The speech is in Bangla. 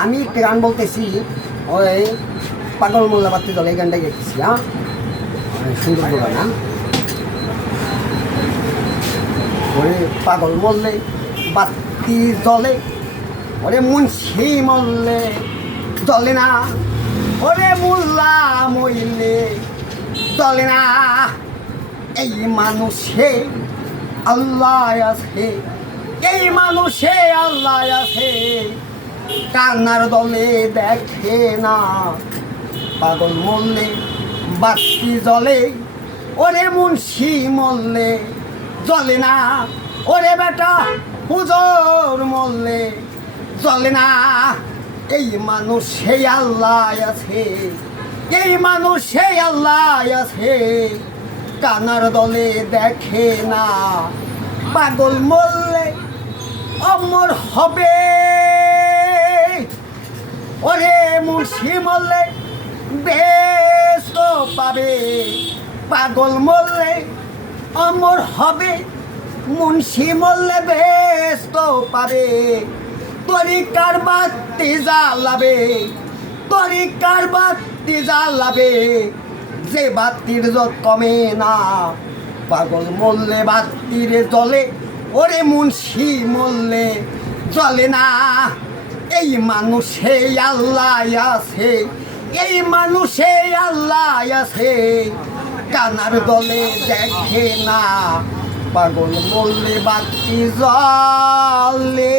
আমি একটা গান বলতেছি, ওই পাগল মোল্লা বাতি জলে এই গানটা গেতেছি। হ্যাঁ, সুন্দর বলা না। ওরে পাগল মরলে বাতি জলে, ওরে মুন্সি মরলে জলে না, ওরে মোল্লা মরলে জলে না। এই মানুষে আল্লাহ আছে, এই মানুষে আল্লাহ আছে, কান্নার দলে দেখে না। পাগল মরলে বাতি জলে, ওরে মুন্সি মরলে জলে না, ওরে বেটা হুজুর মরলে জলে না। এই মানুষে আল্লাহ আছে, এই মানুষে আল্লাহ আছে, কানার দলে দেখে না। পাগল মরলে অমর হবে, ওরে মুন্সি মরলে বেশ পাবে। পাগল মরলে অমর হবে, মুন্সি মরলে বেশ পাবে। তরিকার বাতি জ্বালাবে, তরিকার বাতি জ্বালাবে, যে বাতির যত কমে না। পাগল মরলে বাতির জলে, ওরে মুন্সি মরলে জলে না। এই মানুষে আল্লাহ আছে, এই মানুষে আল্লাহ আছে, কানার দলে দেখে না। পাগল মরলে বাতি জ্বলে।